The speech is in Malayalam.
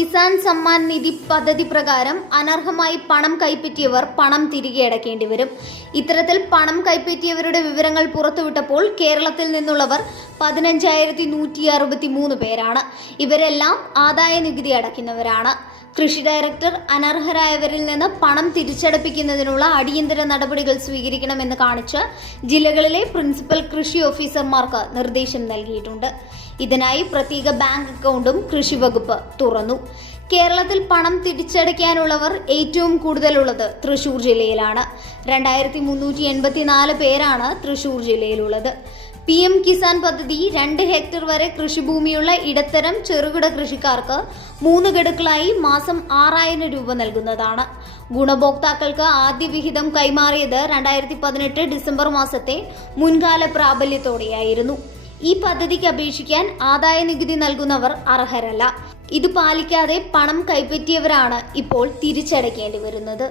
കിസാൻ സമ്മാൻ നിധി പദ്ധതി പ്രകാരം അനർഹമായി പണം കൈപ്പറ്റിയവർ പണം തിരികെ അടയ്ക്കേണ്ടി വരും. ഇത്തരത്തിൽ പണം കൈപ്പറ്റിയവരുടെ വിവരങ്ങൾ പുറത്തുവിട്ടപ്പോൾ കേരളത്തിൽ നിന്നുള്ളവർ പതിനഞ്ചായിരത്തി നൂറ്റി അറുപത്തി മൂന്ന് പേരാണ്. ഇവരെല്ലാം ആദായ നികുതി അടയ്ക്കുന്നവരാണ്. കൃഷി ഡയറക്ടർ അനർഹരായവരിൽ നിന്ന് പണം തിരിച്ചടപ്പിക്കുന്നതിനുള്ള അടിയന്തര നടപടികൾ സ്വീകരിക്കണമെന്ന് കാണിച്ച് ജില്ലകളിലെ പ്രിൻസിപ്പൽ കൃഷി ഓഫീസർമാർക്ക് നിർദ്ദേശം നൽകിയിട്ടുണ്ട്. ഇതിനായി പ്രത്യേക ബാങ്ക് അക്കൗണ്ടും കൃഷി വകുപ്പ് തുറന്നു. കേരളത്തിൽ പണം തിരിച്ചടയ്ക്കാനുള്ളവർ ഏറ്റവും കൂടുതലുള്ളത് തൃശൂർ ജില്ലയിലാണ്. രണ്ടായിരത്തി മുന്നൂറ്റി എൺപത്തിനാല് പേരാണ് തൃശൂർ ജില്ലയിലുള്ളത്. പി എം കിസാൻ പദ്ധതി രണ്ട് ഹെക്ടർ വരെ കൃഷിഭൂമിയുള്ള ഇടത്തരം ചെറുകിട കൃഷിക്കാർക്ക് മൂന്ന് ഗഡുക്കളായി മാസം ആറായിരം രൂപ നൽകുന്നതാണ്. ഗുണഭോക്താക്കൾക്ക് ആദ്യ വിഹിതം കൈമാറിയത് രണ്ടായിരത്തി പതിനെട്ട് ഡിസംബർ മാസത്തെ മുൻകാല പ്രാബല്യത്തോടെയായിരുന്നു. ഈ പദ്ധതിക്ക് അപേക്ഷിക്കാൻ ആദായ നികുതി നൽകുന്നവർ അർഹരല്ല. ഇത് പാലിക്കാതെ പണം കൈപ്പറ്റിയവരാണ് ഇപ്പോൾ തിരിച്ചടയ്ക്കേണ്ടി വരുന്നത്.